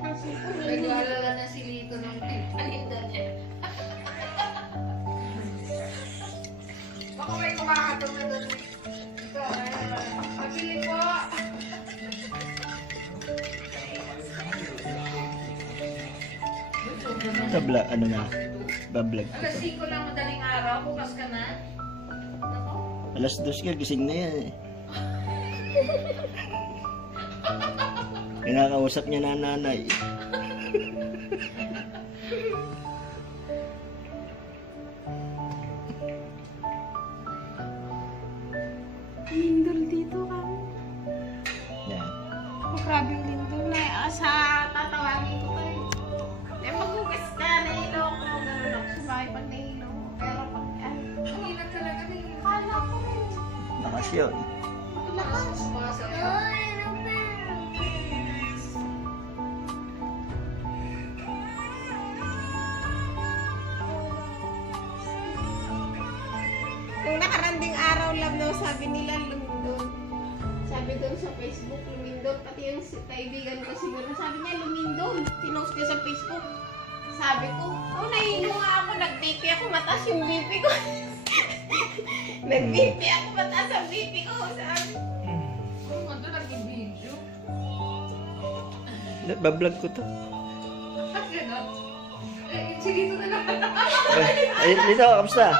Nag-alala na si Lito ng paninda niya. Baka may kumakatong na doon. Ito, pabili po. Tabla, ano na? Bablog. Alas 5 lang madaling araw, bukas ka na. Nako. Alas 2 ka, gising na yan eh. Kinakausap niya na nanay. Lindol dito ka. Yan. Oh, grabe yung lindol na. Sa tatawagin ko tayo. Eh, maghugas ka. Nahilo ko. Ganun ako sa bahay pag nahilo ko. Pero pag Ang inag talaga na yun. kala ko rin. Lakas yun. Lakas. Nung nakaranding araw lang daw, sabi nila lumindol. Sabi doon sa Facebook, lumindol. Pati yung kaibigan ko siguro, sabi niya lumindol. Pinost niya sa Facebook. Sabi ko, oh, nahilo nga ako. Nag-BP ako, mataas yung BP ko. Nag-BP ako, mataas ang BP ko. Sabi ko. Oo nga doon, nag-video. Bablog ko to. At gano'n. Si Lito na naman. Ay, dito, kamusta?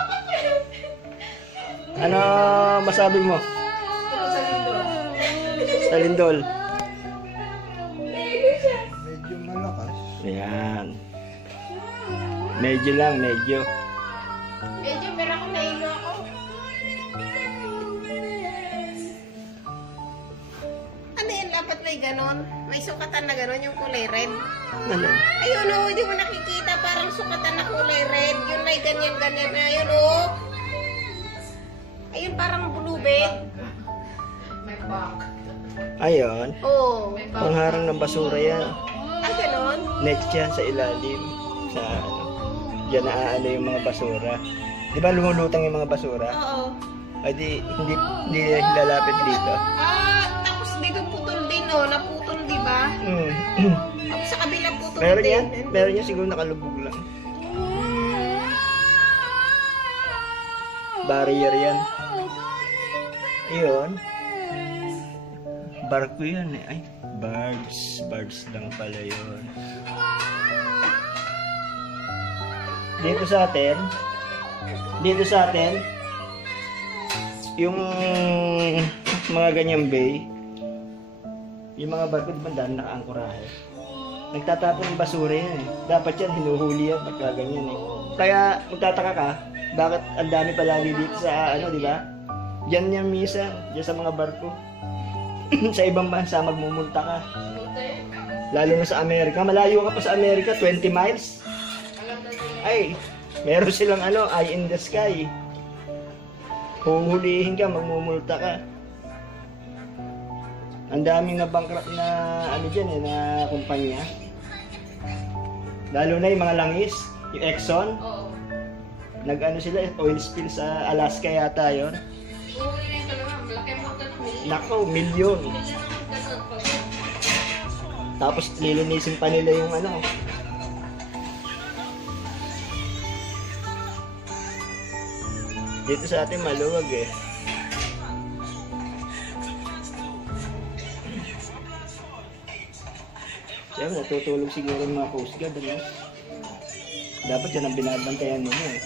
Ano masabi mo Ito sa Lito. sa lindol? Medyo malakas. Ayan. Medyo lang, medyo. Medyo meron ako nahilo ako. Ano yan? Dapat may ganon? May sukatan na ganon yung kulay red. Nalan. Ayun o, hindi mo nakikita. Parang sukatan na kulay red. Yun may ganyan-ganyan na. Ayun o. Ayun parang bluebird. May back. Ayun. Oo. May back. Pangharang ng basura yan. Ah, ganon? Net yan sa ilalim. Sa ano. Diyan naaano yung mga basura. Di ba lumulutang yung mga basura? Oo. Ay di, hindi lalapit dito. Ah, tapos dito putol din o. Naputol, di ba? Hmm. Tapos sa kabila putol Meron din. yan? Meron yan siguro nakalubog lang. Barrier yan. Ayun. Barko yan eh. Ay, birds. Birds lang pala yun. Dito sa atin, yung mga ganyang bay, yung mga barko, di ba dahil nakaangkorahe? Nagtatapon ng basura yan eh. Dapat yan, hinuhuli yan pagka ganyan eh. Kaya magtataka ka, bakit ang dami palagi dito sa ano, di ba? Diyan yan misa, diyan sa mga barko. Sa ibang bansa, magmumulta ka. Lalo na sa Amerika. Malayo ka pa sa Amerika, 20 miles. Ay, meron silang ano, eye in the sky. Huhulihin ka, magmumulta ka. Ang daming na-bankrupt na ano dyan eh, na kumpanya. Lalo na yung mga langis, yung Exxon. Oo. Nag-ano sila, oil spill sa Alaska yata yon. Uuwi na yung talaga. Malaki mo ka na. Nako, milyon. Tapos lilinisin pa nila yung ano. Dito sa atin maluwag eh. Siyempre, natutulog siguro yung mga Coast Guard, ano? Dapat yan ang binabantayan mo eh.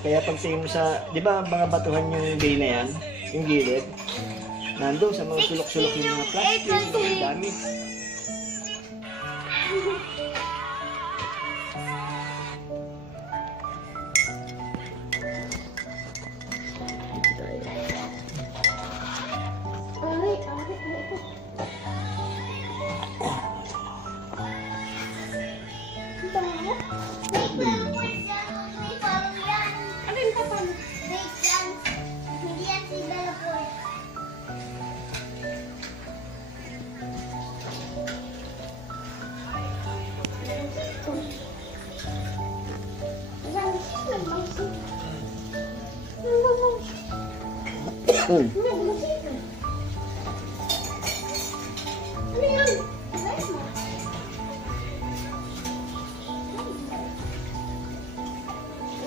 Kaya pagtingin mo sa, di ba mga batuhan yung bay na yan, yung gilid, nandun sa mga sulok-sulok yung mga plastic, mga dami. Dito tayo. Hmm. Ano yan?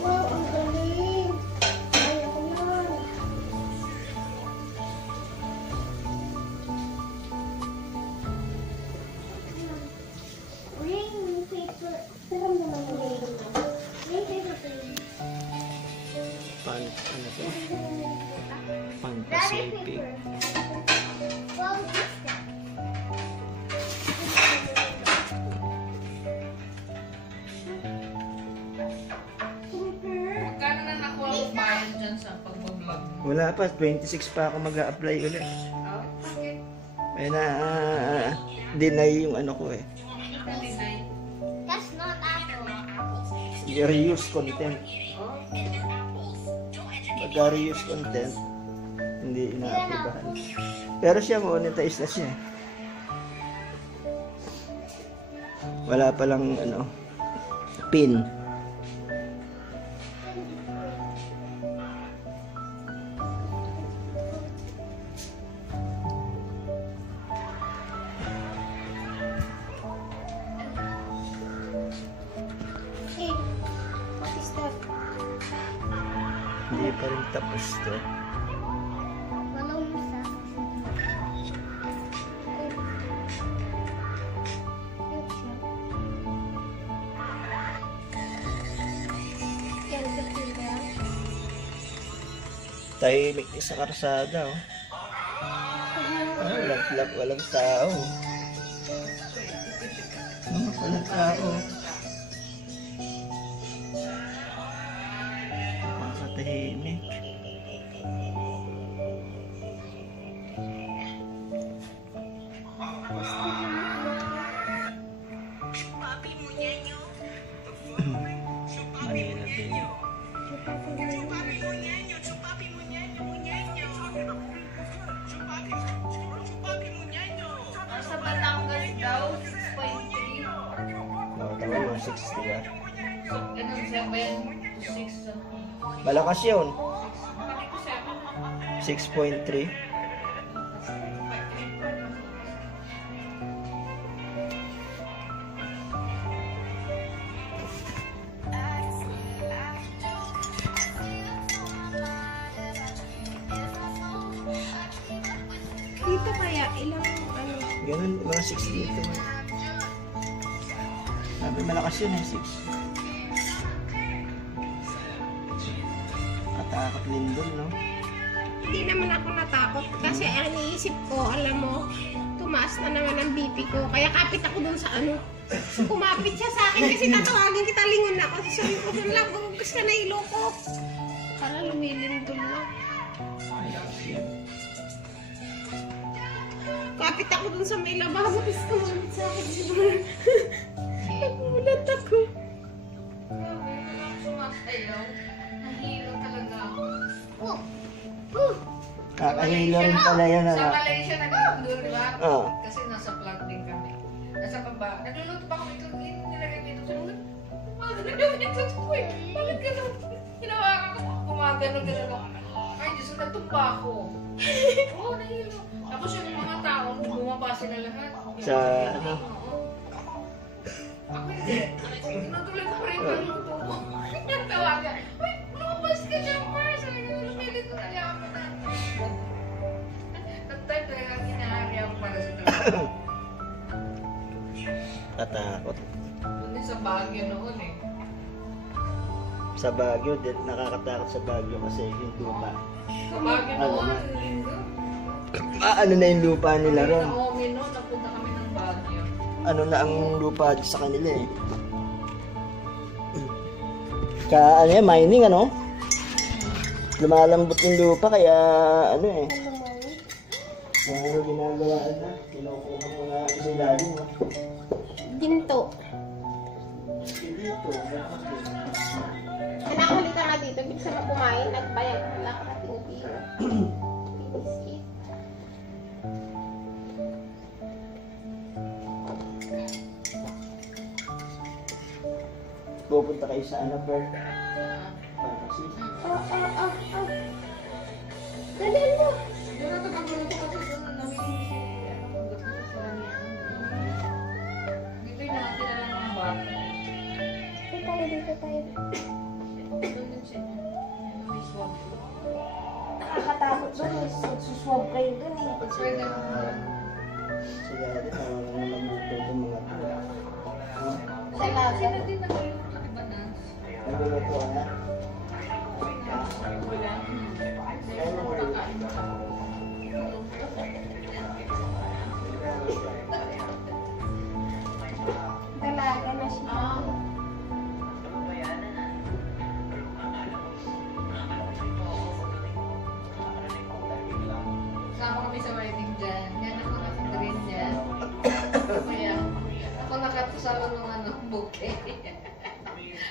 Wow, ang galing. Kaya ko yan. Ring paper. Sarang naman yung ring naman. Ring paper please. Ano to? Daddy Pacific. paper. Wow, this guy. Magkano na nakuha mo bayad dyan sa pag-vlog? Wala pa, 26 pa ako mag-a-apply ulit. Ah, bakit? May na deny yung ano ko eh. Na-deny? That's not apple. Reuse content. Oh, Pagka reuse content, hindi ina-approvehan. Pero siya, monetize na siya. Wala palang ano, pin. Hey, what is that? Hindi pa rin tapos to. Walang isa. Yan, picture ba yan? Tahimik sa karsada, oh. Walang tao. Walang tao. Nakakatahimik. Manila Bay. nasa Batangas daw, 6.3. Nakatawa mo, 60 ka. Ganun, 7 to 6 something. Malakas yun. Bakit ko 6.3. 7? Dito kaya, ilang ano? Ganun, mga 6 dito. Sabi malakas yun eh, 6. Katakot lindol, no? Hindi naman ako natakot kasi ang iniisip ko, alam mo, tumaas na naman ang BP ko. Kaya kapit ako dun sa ano. Kumapit siya sa akin kasi tatawagin kita, lingon ako. Sabi ko, dun lang, bukas ka na ilo ko. Kala lumilindol lang. Kapit ako dun sa may lababo, tapos kumapit sa akin. Nagulat ako. Grabe, wala akong sumasayaw. Nahilo talaga ako. Kakahilo rin pala yan, Sa ano? Malaysia, nag-iundol, di ba? Oo. Kasi nasa plug din kami. Nasa baba. Nagluluto pa kami ito. Nilagay ko ito sa ulo. Gumagano ito ko eh. Bakit gano'n? Hinawakan ko. Gumagano ako. Ay, Diyos ko, natumba ako. Oo, nahilo. Tapos yung mga tao, bumaba sila lahat. Sa, ano? Oo. Ako hindi. Tinutuloy ko pa rin yung luto ko. Yung tawagan. Uy, lumabas ka dyan, Mars. Sabi ko, lumilit ko talaga ako na. Nag-type talaga kinahari ako para sa trabaho. Katakot. Hindi sa Baguio noon eh. Sa Baguio, nakakatakot sa Baguio kasi yung lupa. Sa Baguio Ano noon, na? ang linggo. Ano na yung lupa nila ron? Sa Omi noon, napunta kami ng Baguio. Ano na ang lupa sa kanila eh. Ano yan, mining ano? Lumalambot yung lupa kaya ano eh. Ano ginagawa na? Kinukuha mo na sa ilalim mo. Ginto. Dito, Kinakulit ka nga dito, bisa na kumain, nagbayad wala ka na tinutiro. Biskit. pupunta kayo sa ano, Bert? Pharmacy. Dalihan mo. Pwede mo na. Sila, magluto ng mga tula. Dalaga. Sila din nagluluto, di ba na? Nagluluto na. Wala. Kaya mo rin. Dalaga na siya. Ah. Sama kami sa wedding dyan. Yan ako naka-green dyan. Kaya ako nakatusalo ng ano, bouquet.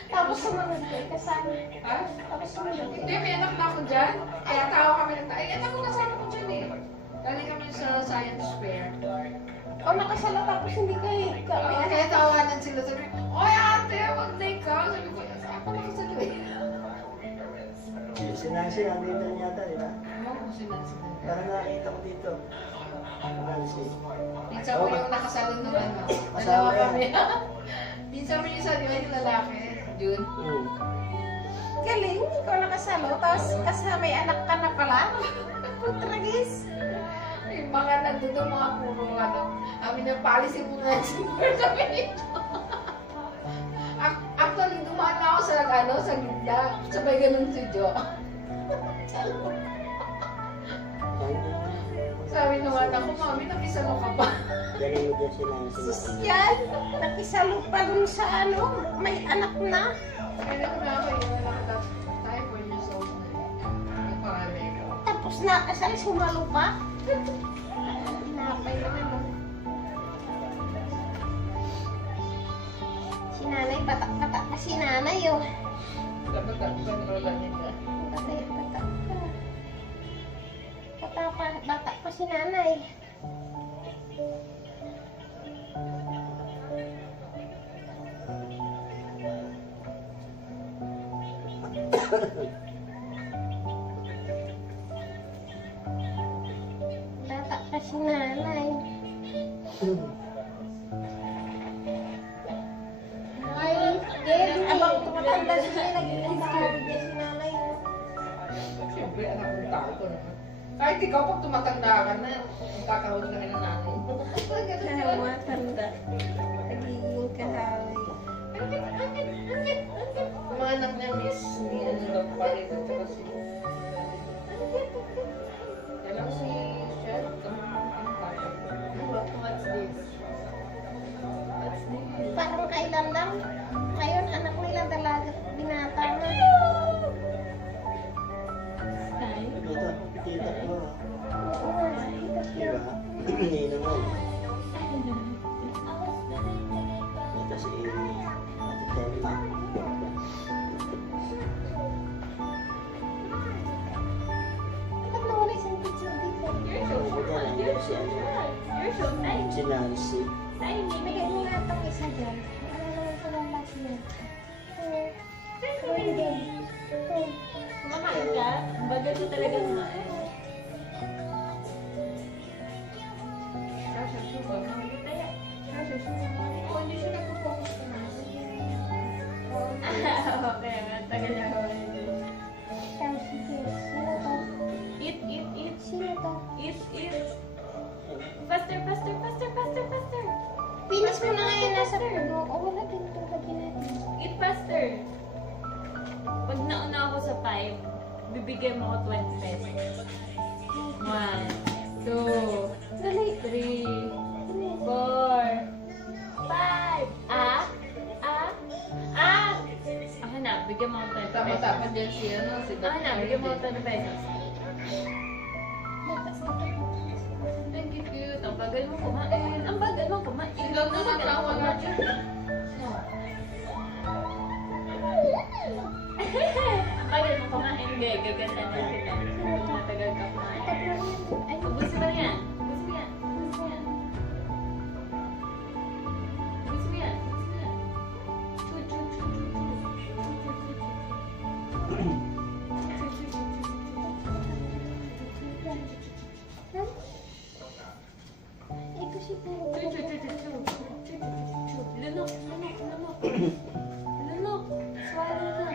Tapos sumunod kayo kasama. Ha? Tapos sumunod Hindi, kayo. may anak na ako dyan. Kaya tao kami ng ay, anak ko kasama ko dyan eh. Galing kami sa Science Fair. O nakasala tapos hindi kayo. Kaya tawanan sila. Sabi, oy ate, mag-day ka. Sabi ko, ako nakasalo eh. Si Nancy, nandito rin yata, di ba? Ano ko sila sila. Parang nakita ko dito. Nancy. Minsan ko yung nakasalo ng ano. Asawa Dalawa yan. kami. Minsan mo yung sabi, yung lalaki. June. Oo. Galing, ikaw nakasalo. Tapos kasi may anak ka na pala. Putragis. Yung mga nandun yung mga puro ano. Amin yung policy mo nga siguro kami nito. Actually, dumaan na ako sa ano, sa gitna. Sabay ganun si Jo. Sabi nung anak ko, mami, nakisalo ka ba? Galing mo dyan si Nancy. Yan. Nakisalo pa dun sa ano. May anak na. Kaya ko na ako yung nakita. Tayo 4 years old na eh. Yung pangalay ko. Tapos nakasal sumalo pa. Napay naman. Si nanay, bata-bata pa si nanay oh. Dapat ako kontrolan nila. Bata pa. Bata pa si nanay. Bata pa si nanay. Ay, Daddy. Abang tumatanda siya, nag-iinsabi niya si nanay. Siyempre, anak ng tao ko naman. Kahit ikaw, pag tumatanda ka na, magkakahod ka na ng nanay mo. Ganun yun. Tumatanda. Nagiging kahawi. Yung mga anak niya, miss, ni ano daw, palit at saka si... Alam si Chef, ang bata. What's this? What's this? Parang kailan lang. Ngayon, anak nila talaga binata na. Ito, tita ko. Oo, Di ba? Ninong mo. Ito si Ate Telma. Ba't nawala isang picture dito? You're so You're so nice. Si Nancy. Ay, bigay mo nga itong isa dyan. Wala naman sa lahat niya. Hindi. Kumakain ka? Bagal ko talaga kumain. Kasha, suba. Kasha, suba. Ikaw, hindi siya nagpo-focus ka na. Okay, matagal na ako. Ikaw, sige. Sino to? Eat, eat, eat. Sino to? Eat, eat. Faster, faster, faster, faster, faster. Pinas mo na ngayon nasa puno. O, wala din ito. Lagyan natin. Eat faster. Pag nauna ako sa 5, bibigyan mo ako 20 pesos. 1, 2, Dali. 3, 4, 5. Ako na, bigyan mo ako 20 pesos. Tama-tama dyan si ano, si Ako na, bigyan mo ako 20 pesos. Thank you, cute. Ang bagal mo kumain. Ang bagal mo kumain. Ikaw na natawa na dyan. Ang bagal mo kumain. Gaganda na kita. Matagal ka kumain. Ay, Ubusin mo yan. Ubusin mo yan. Ubusin mo yan. Ubusin mo yan. Ubusin mo yan. Chu, chu, chu, chu, chu. Chu, chu, chu, chu, chu. ito si Puro. Chu, chu, chu, chu, chu. Chu, chu, chu, chu. Lunok, lunok, lunok. Lunok. Swallow na.